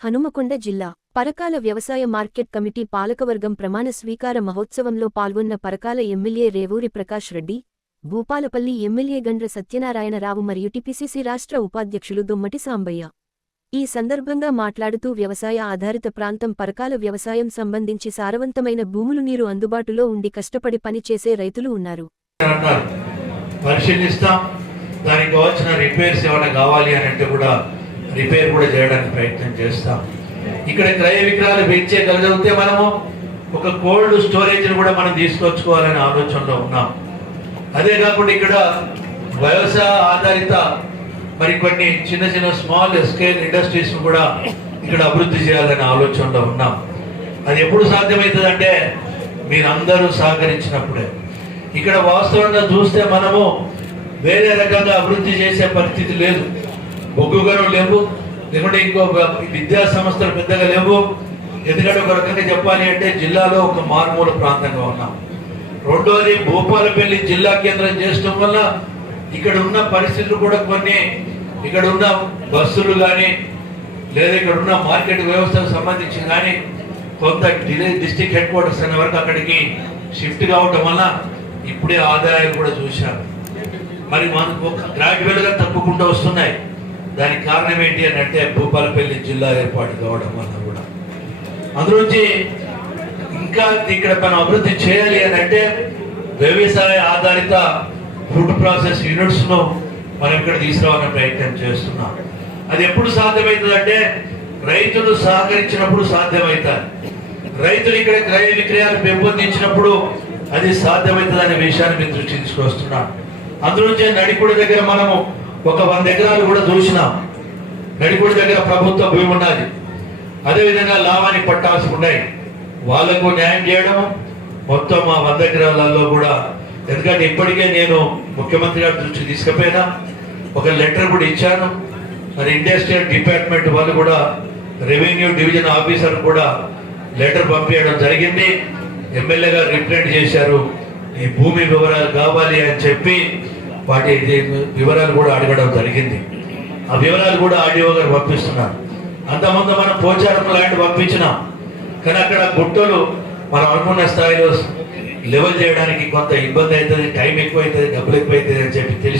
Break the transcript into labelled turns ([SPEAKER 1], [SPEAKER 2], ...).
[SPEAKER 1] హనుమకొండ జిల్లా పరకాల వ్యవసాయ market committee పాలకవర్గం ప్రమాణ స్వీకార మహోత్సవంలో పాల్గొన్న పరకాల ఎమ్మెల్యే రేవూరి ప్రకాష్ రెడ్డి భూపాలపల్లి ఎమ్మెల్యే గండ్ర సత్యనారాయణరావు మరియు టిపిసిసి రాష్ట్ర ఉపాధ్యక్షులు దుమ్మటి సాంబయ్య. ఈ సందర్భంగా మాట్లాడుతూ వ్యవసాయ ఆధారిత ప్రాంతం పరకాల వ్యవసాయం సంబంధించి సారవంతమైన భూములు నీరు అందుబాటులో ఉండి కష్టపడి పనిచేసే రైతులు ఉన్నారు.
[SPEAKER 2] పరిశీలిస్తాం. దానికి కావాల్సిన రిపేర్స్ ఏమైనా కావాలి అని అంటే కూడా రిపేర్ కూడా చేయడానికి ప్రయత్నం చేస్తాం. ఇక్కడ క్రయ విక్రయాలు పెంచేయగలిగితే మనము ఒక కోల్డ్ స్టోరేజ్ని కూడా మనం తీసుకొచ్చుకోవాలనే ఆలోచనలో ఉన్నాం. అదే కాకుండా ఇక్కడ వ్యవసాయ ఆధారిత మరి కొన్ని చిన్న చిన్న స్మాల్ స్కేల్ ఇండస్ట్రీస్ కూడా ఇక్కడ అభివృద్ధి చేయాలనే ఆలోచనలో ఉన్నాం. అది ఎప్పుడు సాధ్యమవుతుందంటే మీరందరూ సహకరించినప్పుడే. ఇక్కడ వాస్తవంగా చూస్తే మనము వేరే రకంగా అభివృద్ధి చేసే పరిస్థితి లేదు. బొగ్గు లేవు. లేకుంటే ఇంకో విద్యా సంస్థలు పెద్దగా లేవు. ఎందుకంటే ఒక రకంగా చెప్పాలి అంటే జిల్లాలో ఒక మారుమూల ప్రాంతంగా ఉన్నాం. రెండోది భూపాలపల్లి జిల్లా కేంద్రం చేయడం వల్ల ఇక్కడ ఉన్న పరిస్థితులు కూడా కొన్ని ఇక్కడ ఉన్న బస్సులు కానీ లేదా ఇక్కడ ఉన్న మార్కెట్ వ్యవస్థకు సంబంధించి కానీ కొంత డిస్టిక్ హెడ్ క్వార్టర్స్ అనే వరకు అక్కడికి షిఫ్ట్ కావటం వల్ల ఇప్పుడే ఆదాయాలు కూడా చూశారు. మరి మనకు ఒక తప్పుకుంటూ వస్తున్నాయి. దానికి కారణం ఏంటి అని అంటే భూపాలపల్లి జిల్లా ఏర్పాటు కావడం వల్ల కూడా. అందులోంచి ఇంకా ఇక్కడ మనం అభివృద్ధి చేయాలి అని అంటే వ్యవసాయ ఆధారిత ఫుడ్ ప్రాసెస్ యూనిట్స్ను మనం ఇక్కడ తీసుకురావాలని ప్రయత్నం చేస్తున్నాం. అది ఎప్పుడు సాధ్యమవుతుందంటే రైతులు సహకరించినప్పుడు సాధ్యమవుతారు రైతులు ఇక్కడ క్రయ విక్రయాలు పెంపొందించినప్పుడు అది సాధ్యమవుతుంది అనే విషయాన్ని మీరు దృష్టి తీసుకొస్తున్నాం. అందులోంచి నడికుడి దగ్గర మనము ఒక వంద ఎకరాలు కూడా చూసినాం నడిపూడి దగ్గర ప్రభుత్వ భూమి ఉన్నది అదేవిధంగా లావాని పట్టాల్సి ఉన్నాయి. వాళ్ళకు న్యాయం చేయడం మొత్తం మా వంద ఎకరాలలో కూడా. ఎందుకంటే ఇప్పటికే నేను ముఖ్యమంత్రి గారి దృష్టి తీసుకుపోయినా. ఒక లెటర్ కూడా ఇచ్చాను. మరి ఇండస్ట్రియల్ డిపార్ట్మెంట్ వాళ్ళు కూడా రెవెన్యూ డివిజన్ ఆఫీసర్ కూడా లెటర్ పంపించడం జరిగింది. ఎమ్మెల్యే గారు రిప్రజెంట్ చేశారు. ఈ భూమి వివరాలు కావాలి అని చెప్పి వాటి వివరాలు కూడా అడగడం జరిగింది. ఆ వివరాలు కూడా ఆర్డీఓ గారు పంపిస్తున్నారు. అంతకుముందు మనం పోచారం లాంటి పంపించినాం. కానీ అక్కడ గుట్టలు మనం అనుకున్న స్థాయిలో లెవెల్ చేయడానికి కొంత ఇబ్బంది అవుతుంది టైం ఎక్కువ అవుతుంది డబ్బులు ఎక్కువ అవుతుంది అని చెప్పి తెలిసి